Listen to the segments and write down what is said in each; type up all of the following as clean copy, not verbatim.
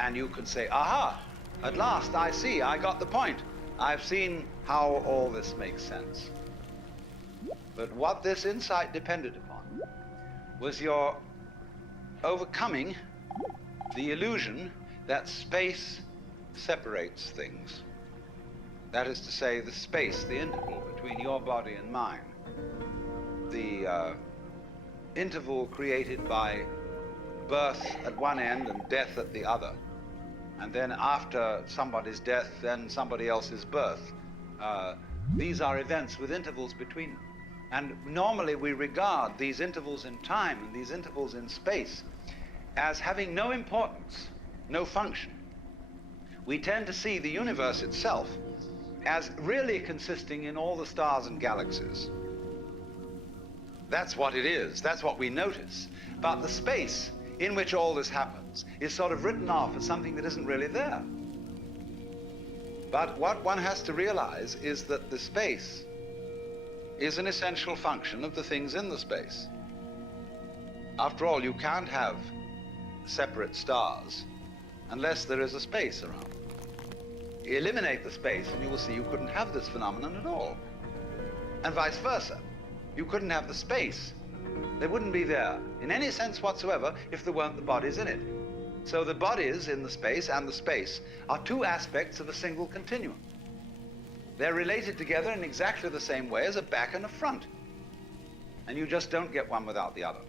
And you can say, aha, at last I see, I got the point. I've seen how all this makes sense. But what this insight depended upon was your overcoming the illusion that space separates things. That is to say, the space, the interval between your body and mine. The interval created by birth at one end and death at the other. And then after somebody's death, then somebody else's birth. These are events with intervals between them. And normally we regard these intervals in time and these intervals in space as having no importance, no function. We tend to see the universe itself as really consisting in all the stars and galaxies. That's what it is, that's what we notice. But the space in which all this happens is sort of written off as something that isn't really there. But what one has to realize is that the space is an essential function of the things in the space. After all, you can't have separate stars unless there is a space around. Eliminate the space and you will see you couldn't have this phenomenon at all. And vice versa. You couldn't have the space. They wouldn't be there in any sense whatsoever if there weren't the bodies in it. So the bodies in the space and the space are two aspects of a single continuum. They're related together in exactly the same way as a back and a front. And you just don't get one without the other.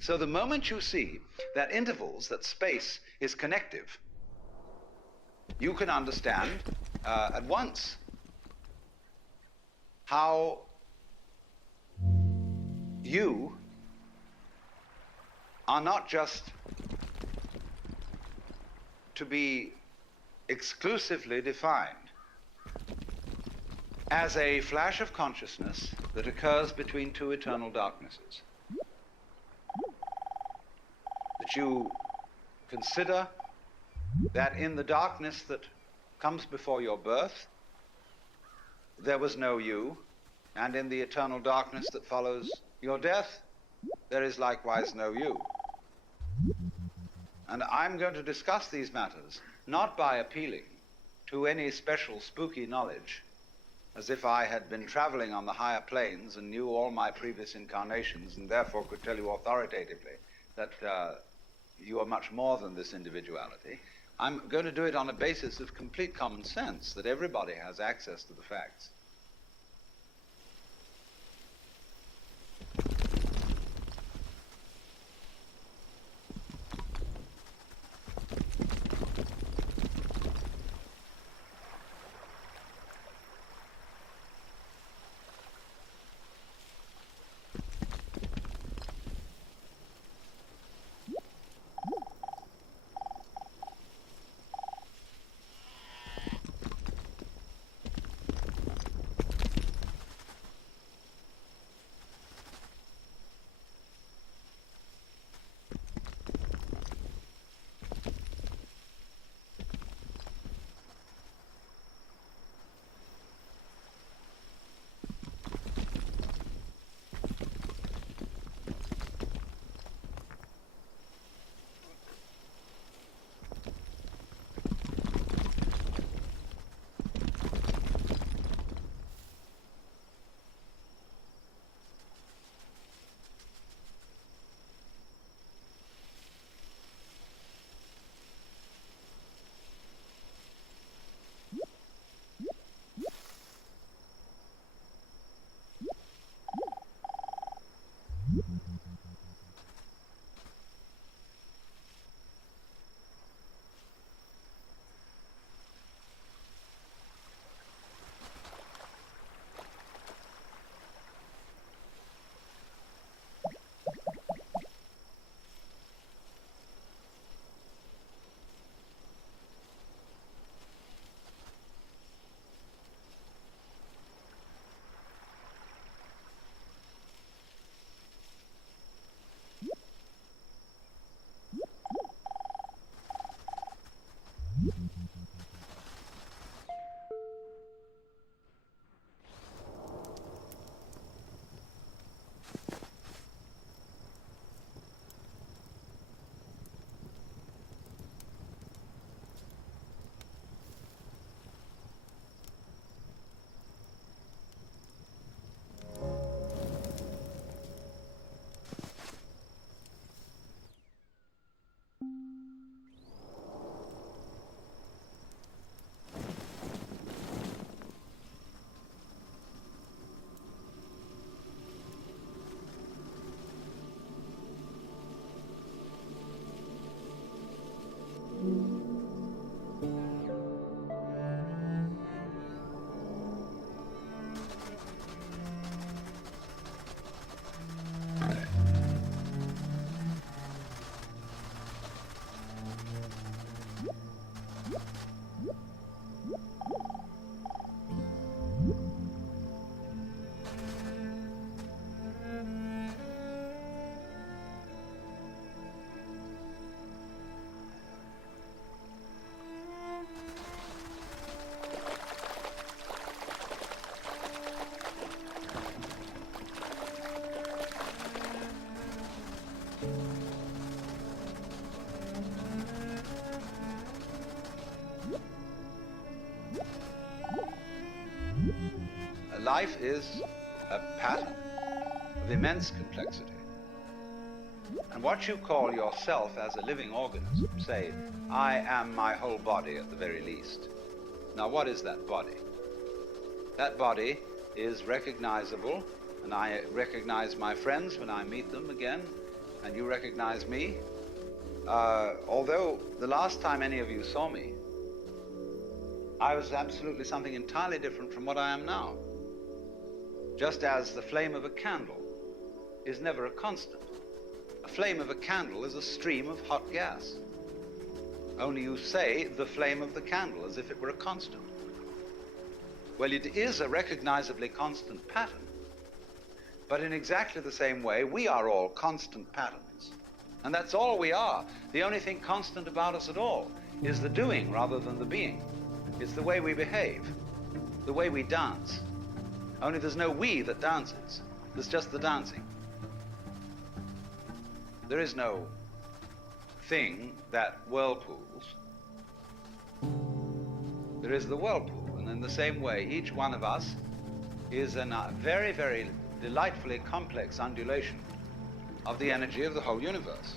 So the moment you see that intervals, that space is connective, you can understand at once how you are not just to be exclusively defined as a flash of consciousness that occurs between two eternal darknesses. That you consider that in the darkness that comes before your birth, there was no you, and in the eternal darkness that follows your death, there is likewise no you. And I'm going to discuss these matters not by appealing to any special spooky knowledge, as if I had been traveling on the higher planes and knew all my previous incarnations and therefore could tell you authoritatively that you are much more than this individuality. I'm going to do it on a basis of complete common sense, that everybody has access to the facts. Life is a pattern of immense complexity. And what you call yourself as a living organism, say, I am my whole body at the very least. Now, what is that body? That body is recognizable, and I recognize my friends when I meet them again, and you recognize me. Although the last time any of you saw me, I was absolutely something entirely different from what I am now. Just as the flame of a candle is never a constant. A flame of a candle is a stream of hot gas. Only you say the flame of the candle as if it were a constant. Well, it is a recognizably constant pattern. But in exactly the same way, we are all constant patterns. And that's all we are. The only thing constant about us at all is the doing rather than the being. It's the way we behave, the way we dance. Only there's no we that dances. There's just the dancing. There is no thing that whirlpools. There is the whirlpool. And in the same way, each one of us is a very, very delightfully complex undulation of the energy of the whole universe.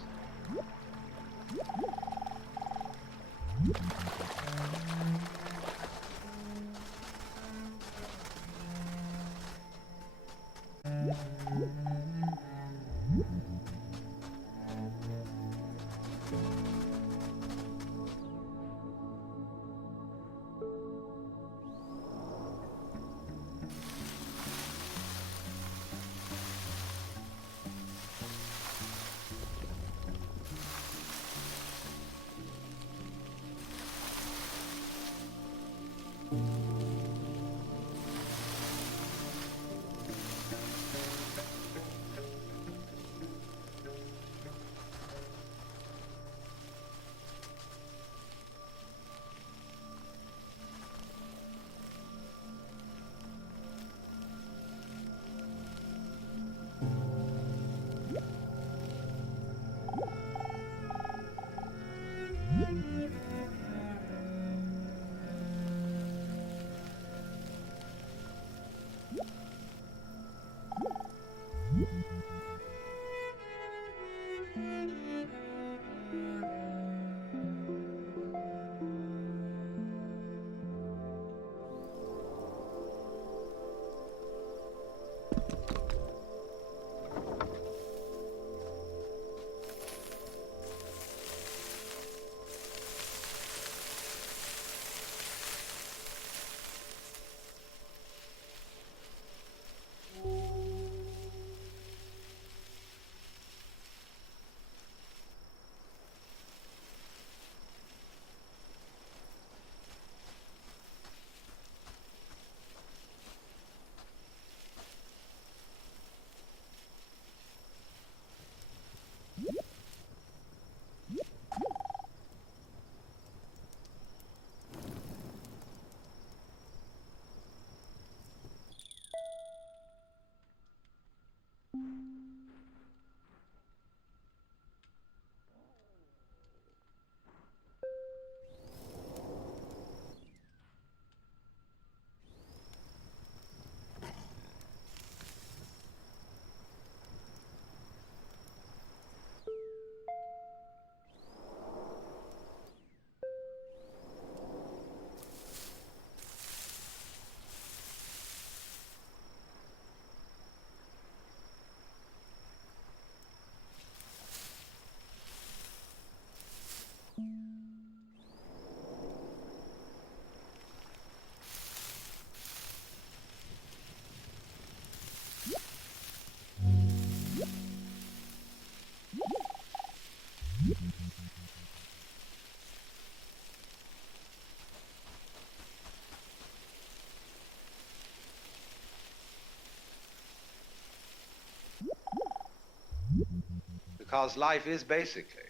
Because life is basically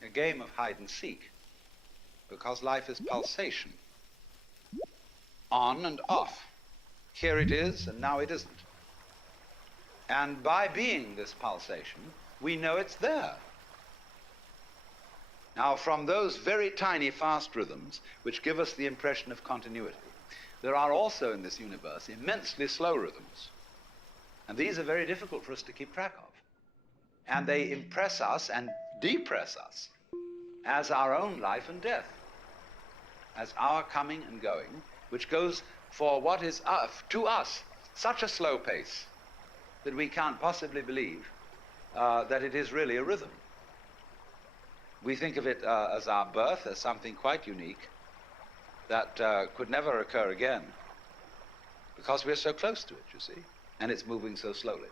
a game of hide and seek. Because life is pulsation. On and off. Here it is, and now it isn't. And by being this pulsation, we know it's there. Now, from those very tiny fast rhythms, which give us the impression of continuity, there are also in this universe immensely slow rhythms. And these are very difficult for us to keep track of. And they impress us and depress us as our own life and death, as our coming and going, which goes for what is to us such a slow pace that we can't possibly believe that it is really a rhythm. We think of it as our birth, as something quite unique that could never occur again, because we're so close to it, you see, and it's moving so slowly.